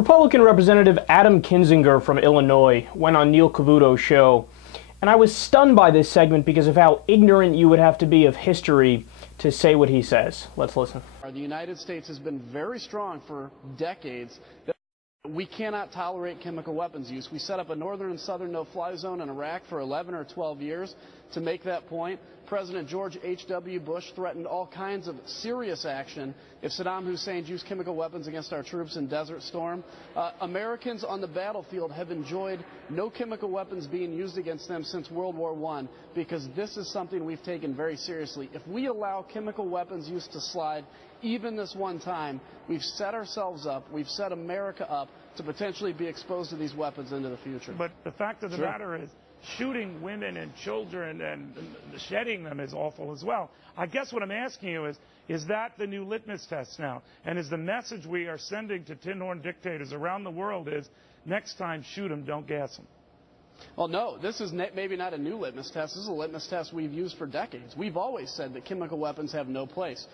Republican Representative Adam Kinzinger from Illinois went on Neil Cavuto's show, and I was stunned by this segment because of how ignorant you would have to be of history to say what he says. Let's listen. The United States has been very strong for decades that we cannot tolerate chemical weapons use. We set up a northern and southern no-fly zone in Iraq for 11 or 12 years to make that point. President George H.W. Bush threatened all kinds of serious action if Saddam Hussein used chemical weapons against our troops in Desert Storm. Americans on the battlefield have enjoyed no chemical weapons being used against them since World War I because this is something we've taken very seriously. If we allow chemical weapons use to slide even this one time, we've set ourselves up, we've set America up to potentially be exposed to these weapons into the future. But the fact of the matter is, shooting women and children and shedding them is awful as well. I guess what I'm asking you is that the new litmus test now? And is the message we are sending to tin horn dictators around the world is, next time shoot them, don't gas them? Well, no, this is maybe not a new litmus test. This is a litmus test we've used for decades. We've always said that chemical weapons have no place.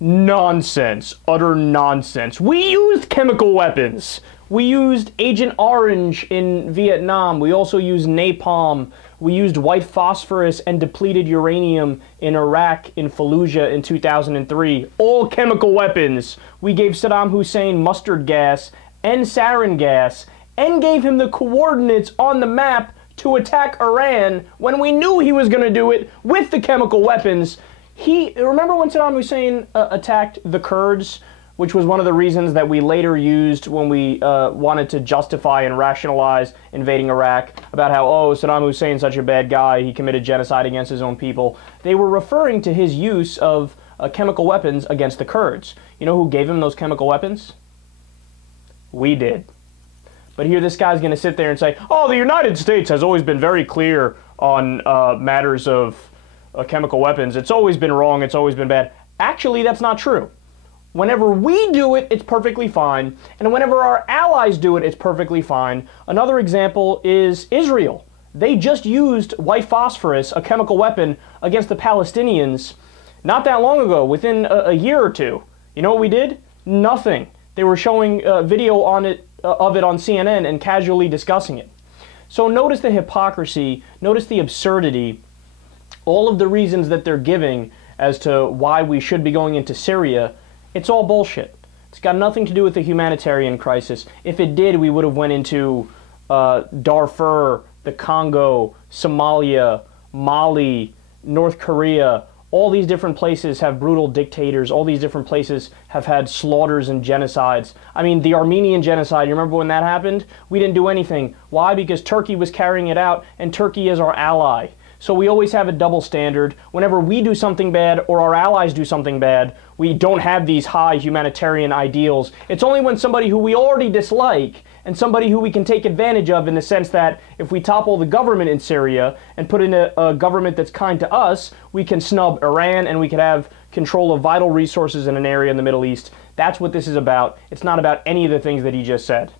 Nonsense. Utter nonsense. We used chemical weapons. We used Agent Orange in Vietnam. We also used napalm. We used white phosphorus and depleted uranium in Iraq, in Fallujah in 2003. All chemical weapons. We gave Saddam Hussein mustard gas and sarin gas and gave him the coordinates on the map to attack Iran when we knew he was going to do it with the chemical weapons. Remember when Saddam Hussein attacked the Kurds, which was one of the reasons that we later used when we wanted to justify and rationalize invading Iraq, about how, oh, Saddam Hussein's such a bad guy, he committed genocide against his own people. They were referring to his use of chemical weapons against the Kurds. You know who gave him those chemical weapons? We did. But here this guy's going to sit there and say, oh, the United States has always been very clear on matters of chemical weapons. It's always been wrong. It's always been bad. Actually, that's not true. Whenever we do it, it's perfectly fine. And whenever our allies do it, it's perfectly fine. Another example is Israel. They just used white phosphorus, a chemical weapon, against the Palestinians not that long ago, within a year or two. You know what we did? Nothing. They were showing video of it on CNN and casually discussing it. So notice the hypocrisy, notice the absurdity, all of the reasons that they're giving as to why we should be going into Syria. It's all bullshit. It's got nothing to do with the humanitarian crisis. If it did, we would have went into Darfur, the Congo, Somalia, Mali, North Korea. All these different places have brutal dictators. All these different places have had slaughters and genocides. I mean, the Armenian genocide, you remember when that happened? We didn't do anything. Why? Because Turkey was carrying it out, and Turkey is our ally. So we always have a double standard. Whenever we do something bad or our allies do something bad, we don't have these high humanitarian ideals. It's only when somebody who we already dislike and somebody who we can take advantage of, in the sense that if we topple the government in Syria and put in a government that's kind to us, we can snub Iran and we can have control of vital resources in an area in the Middle East. That's what this is about. It's not about any of the things that he just said.